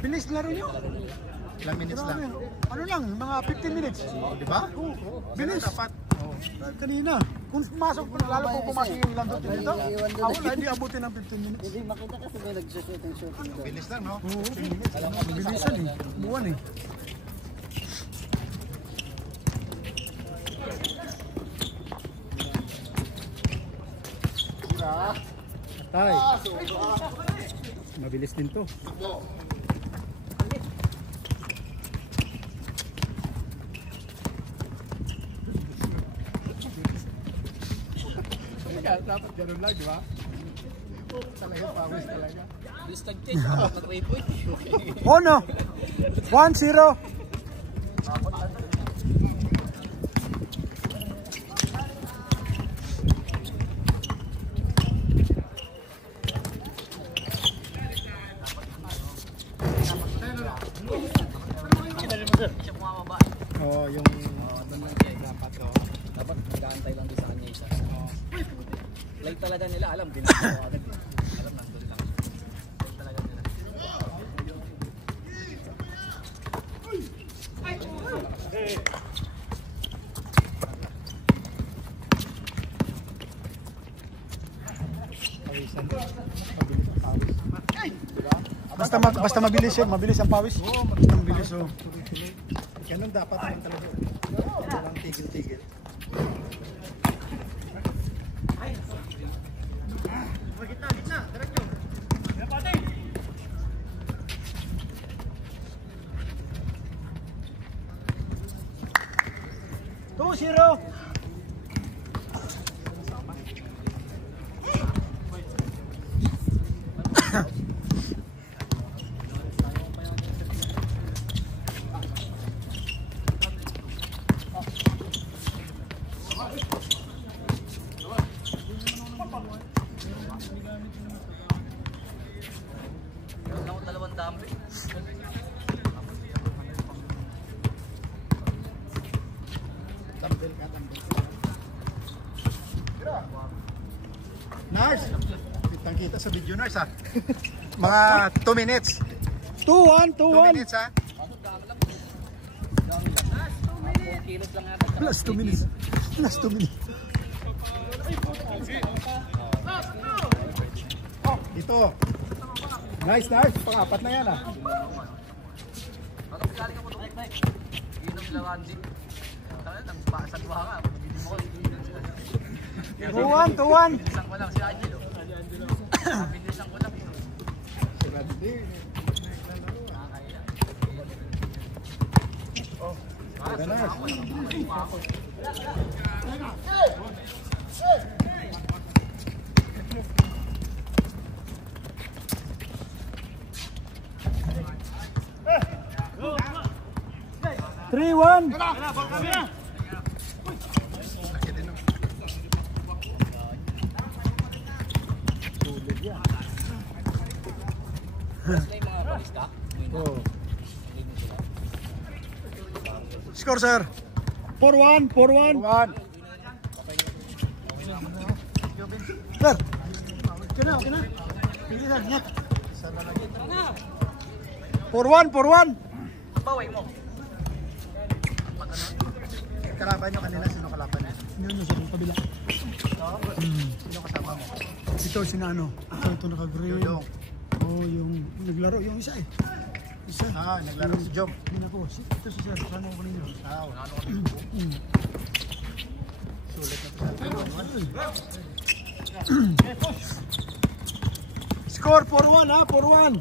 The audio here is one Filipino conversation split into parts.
Bilis laro nyo. Ilang minutes lang? Ano lang, mga 15 minutes. Di ba? Bilis. Dapat. Kanina, kung pumasok, lalo kung pumasok yung ilang doon dito, wala, hindi abutin ng 15 minutes. Hindi makita kasi may nag-shooting. Bilis lang, no? Oo, bilisan eh. Buwan eh. Tay. Mabilis din to. Dapat ganun lang, di ba? Talaga pawis talaga. Oh no! 1-0. Oh, yung dapat to. Dapat mag-aantay lang din sa kanya isa. Like talaga nila, alam din ako agad. Alam nandun lang. Like talaga nila. Basta mabilis yun, mabilis ang pawis. Oo, mabilis oh. Ganun dapat naman talaga. Walang tigil-tigil. Gitna, diretso. 2-0. Nars! Kitang-kita sa video, Nars, ha? Mga 2 minutes. 2-1, 2 minutes, ha? Plus 2 minutes. Plus 2 minutes. Ito. Nice, Nars. Pang-apat na yan, ha? Tuwan. Bilisan ko lang si Angelo. Bilisan ko lang. Three, one. Score, sir. 4-1, 4-1. 1. Sir. Okay na. Pili sir, niya. 4-1, 4-1. Baway mo. Kalaban nyo kanila, sino kalaban nyo? Yun sa kabila. Sino kasama mo? Ito, sinano. Ito naka-green. Yung. Oh, yung naglaro, yung isa eh. Isa. Naglaro si Jom. Hindi na po. Ito si sir, ano ko ninyo? Sulit na ito. Score 4-1 ha, 4-1.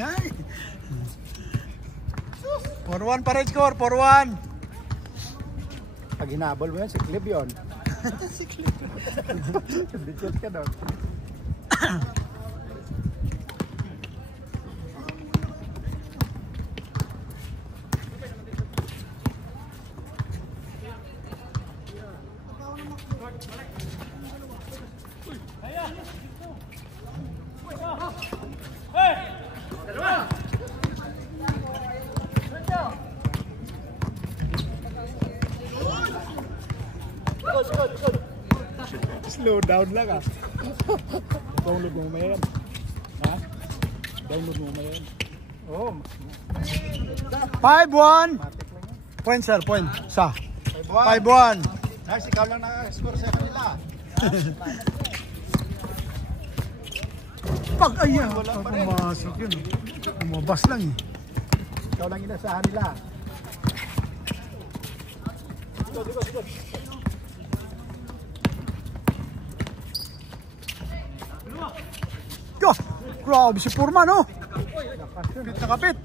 Ay. 4-1 pa rin score, 4-1. Pag hinabol mo yan, si Clip yun. Si Clip. Bitit ka doon. Slow down lang ah. Download mo ba yan? Ha? Download mo ba yan? Oo. 5-1. Matik lang yan. Point sir, point. Sa. 5-1. 5-1. Nice, ikaw lang naka-score sa kanila. Pag ayan, pumasok yun. Umabas lang eh. Ikaw lang inasahan nila. Yo, grabe si Purman, no? Kapit na kapit.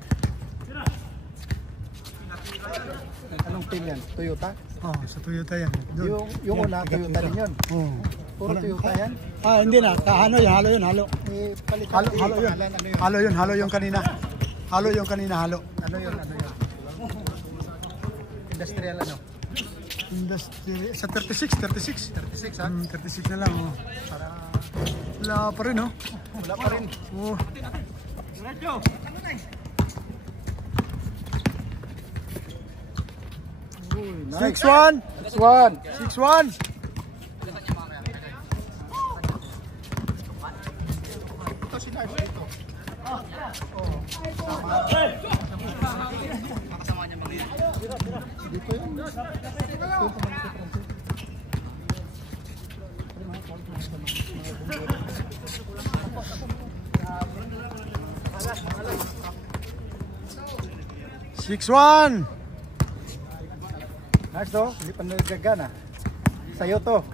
Anong team yan? Toyota? Oh, sa Toyota yan. Doon. Yung una, Toyota rin yun. Oh. Puro Toyota yan. Ah, hindi na. Halo yun, halo yun, halo. Eh, palitan Halo, eh, halo yun. pangalan, ano yun? Halo yun, halo yung kanina. Halo yung kanina, halo. Ano yun? Industrial ano? Industry, sa 36, 36. 36 ha? 36 na lang, oh. Para Wala pa rin, oh. wala pa rin. Oh. Nice. 6-1. 6-1. 6-1. Ito si Nardo dito. Makasama niya mga yan. Dito yun. Six-one. Nice to. Hindi pa nagagana. Sa'yo to.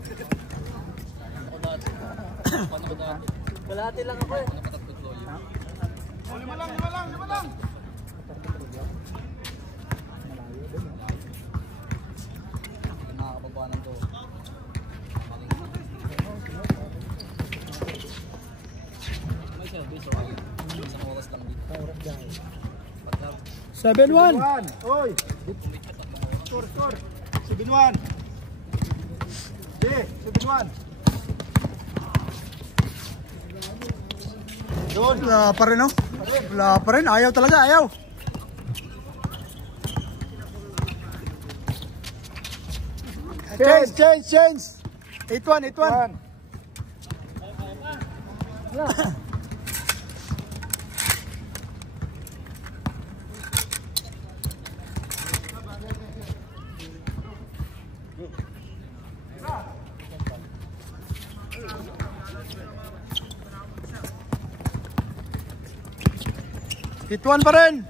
Kalahati lang ako eh. Lima lang. Nakakababa ng to. May service o kayo. Isang oras lang dito. Pagka 7-1. 7-1. Oy. Score. 7-1. Okay, 7-1. Doon. Wala pa rin, oh. Wala pa rin. Ayaw talaga, ayaw. Change. 8-1. 1. Hit 1 pa rin.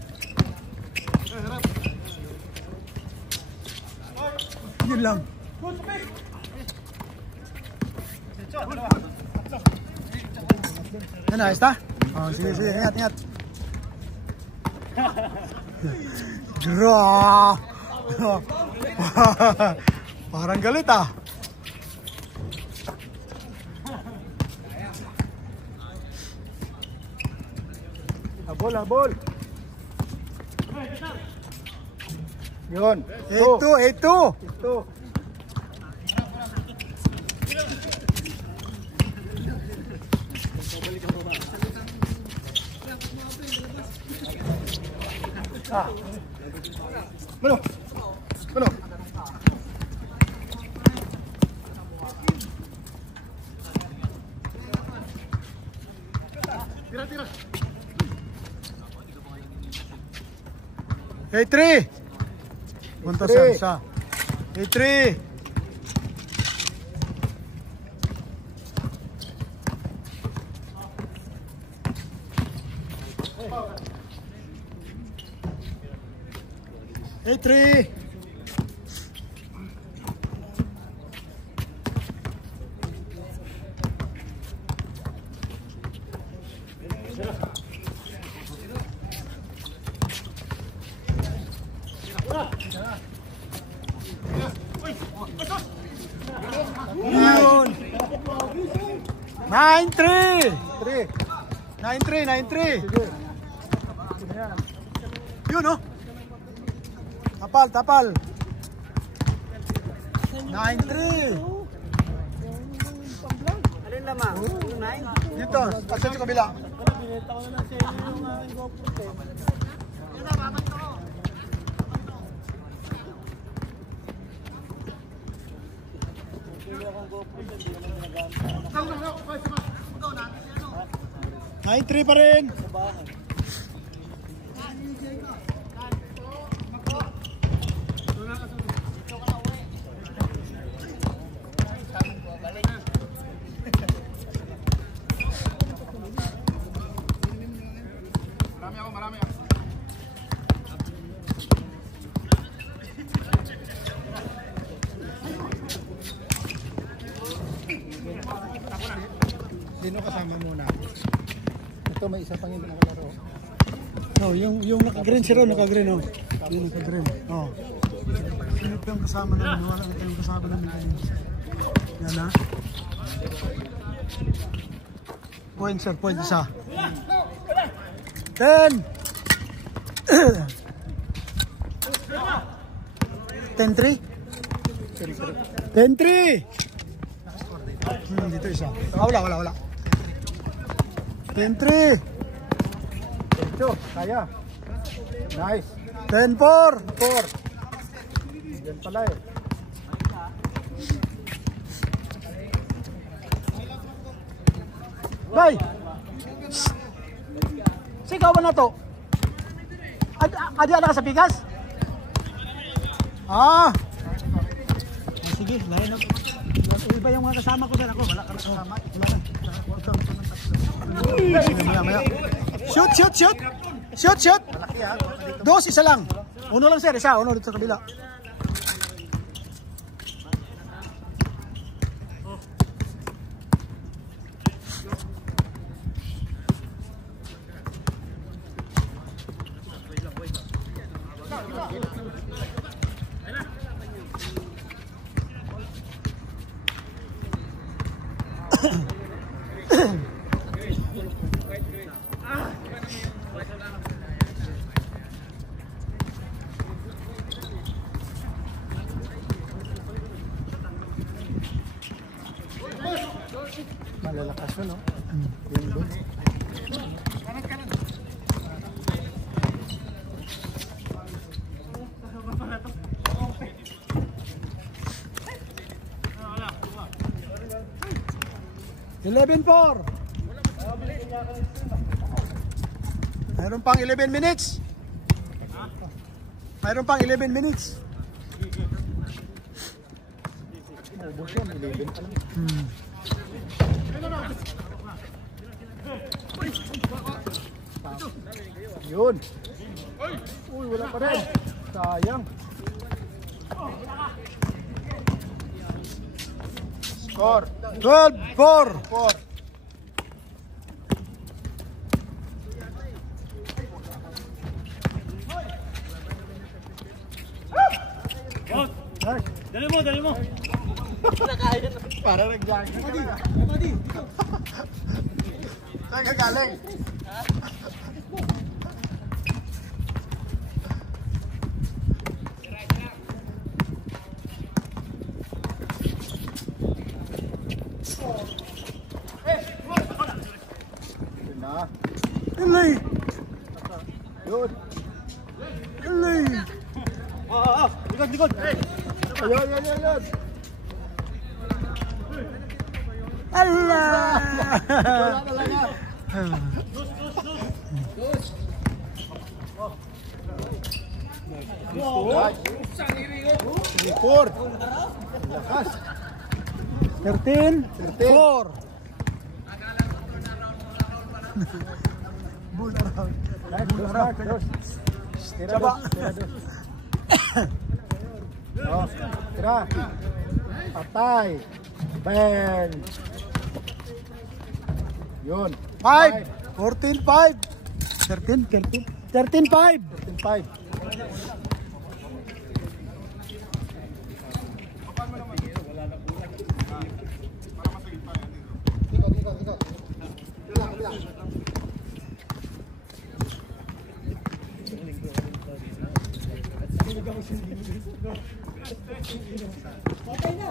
Yun lang. Yan, ayos na? Oh, sige, ingat. Gra! Parang galit ah. Habol. Yun. 8-2. Ito. Ano? 8-3. Puntasan sa 8-3. Yun. 9-3. 9-3. Yun, oh. Tapal. 9-3. alin lamang? 9? Dito, asa sa kabila. 9-3 pa rin. Sino kasama muna? Ito may isa pang hindi nakalaro. Oh, yung naka-green si Ron, naka-green oh. Yung naka-green. Oh. Sino pa yung kasama namin? Wala na tayong kasama namin kanina. Yan ha. Point sir, point isa. 10! 10-3? 10-3! Dito isa. Wala. 10-3! Ito, kaya. Nice. 10-4! 4. Yan pala eh. Bay! Sigaw ba na to? Adi ka sa pikas? Ah! Sige, lain na. Iba yung mga kasama ko dyan. Ako, wala ka kasama. Maya. Shoot! Dos, isa lang. Uno lang sir, isa. Uno dito sa kabila. Malalakas yun, no? Yung doon. Mayroon pang 11 minutes. Ubus yun, 11 pa lang. Yun. Uy, wala pa rin. Sayang. Score. 12-4. Dali mo. Para nag-jogging ka na. Saan ka galing? Ilay. Yun. Ilay. Likod. Ayun. Allah. Wala talaga. Report. Lakas. 13-4. Bull around. Tira dos. Oh, tira. Patay. Burn. Yun. 5. 14-5. 13-5. 13-5.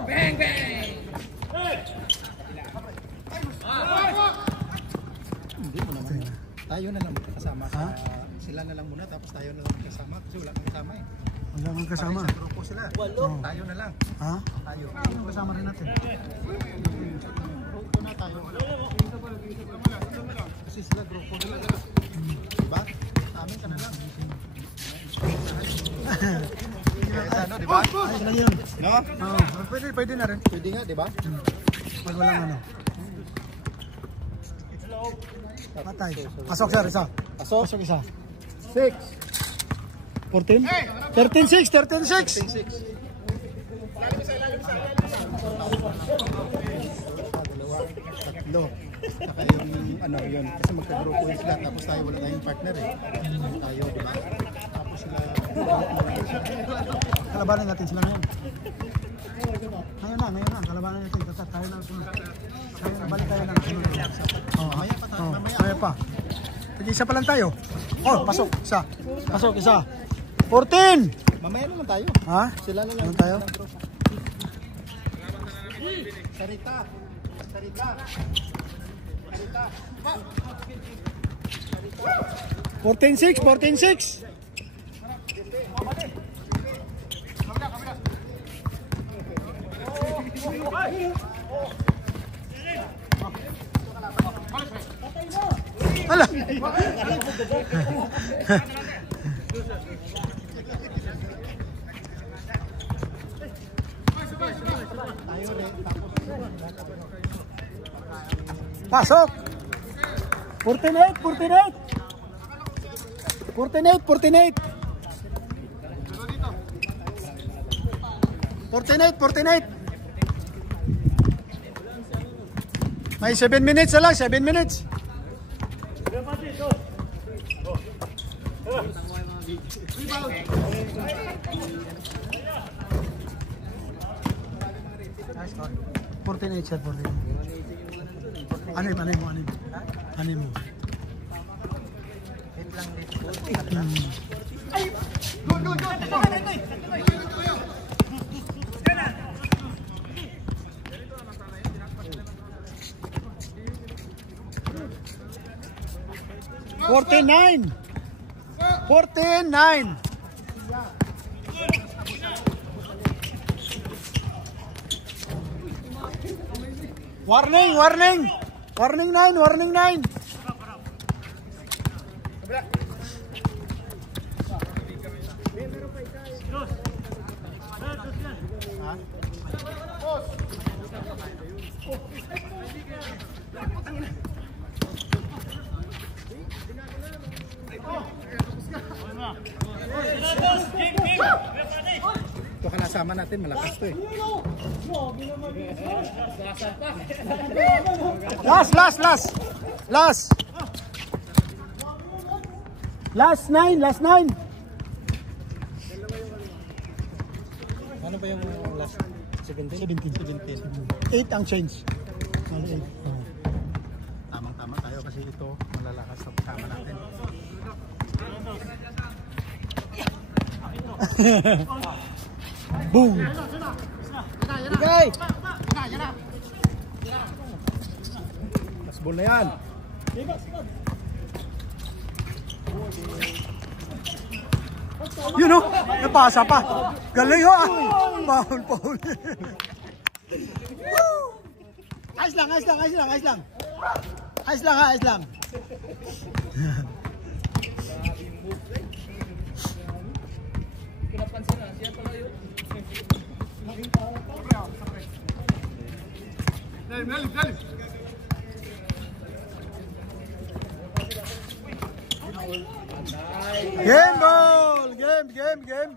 Bang! Hindi mo naman. Tayo na lang kasama. Sila na lang muna tapos tayo na lang kasama kasi wala kang kasama eh. Wala kang kasama. Sa grupo sila. Walo. Tayo na lang. Ha? Tayo. Yung kasama rin natin. Grupo na tayo. Kasi sila grupo nila. Diba? Amin ka na lang. Kaya ano, diba? Ayos lang yun. No? Oo, pwede na rin. Pwede nga, diba? Pag walang ano. Patay. Pasok sir, isa. Pasok. Pasok isa. 6. 14? 13-6, 13-6. 6. Tatlo. Saka yung ano yun. Kasi magka-grupo yun sila. Tapos tayo wala tayong partner eh. Tayo, diba? Tapos sila. Kalabanan natin sila ngayon. Ngayon na. Kalabanan natin. Tayo na sunod. Ngayon na, balik tayo lang. Mamaya pa tayo. Mamaya pa. Isa pa lang tayo. Oh, pasok. Isa. Pasok, isa. 14! Mamaya naman tayo. Ha? Sila na lang. Ano tayo? Sarita. Sarita. Sarita. 14-6, 14-6. Hala. Pasok. 48, 48. 48, 48. 48, 48. May 7 minutes na lang, 7 minutes. Nice, 48 sir, 48. Anim mo. Anim mo. Wait lang dito. Go. 49. 49. Warning, warning. Warning 9, warning 9. Ito kalasama natin, malakas to eh. Last 9, last 9. Ano ba yung last 17? 17. 8 ang change. Bali 8. Tamang-tama tayo kasi ito malalakas sa kasama natin. Boom. Bigay! Last ball na yan. You know, napasa pa. Galing ho ah. Paul. Ayos lang. Ayos lang. Pinapansin na, siya pala yun. Game ball. Game.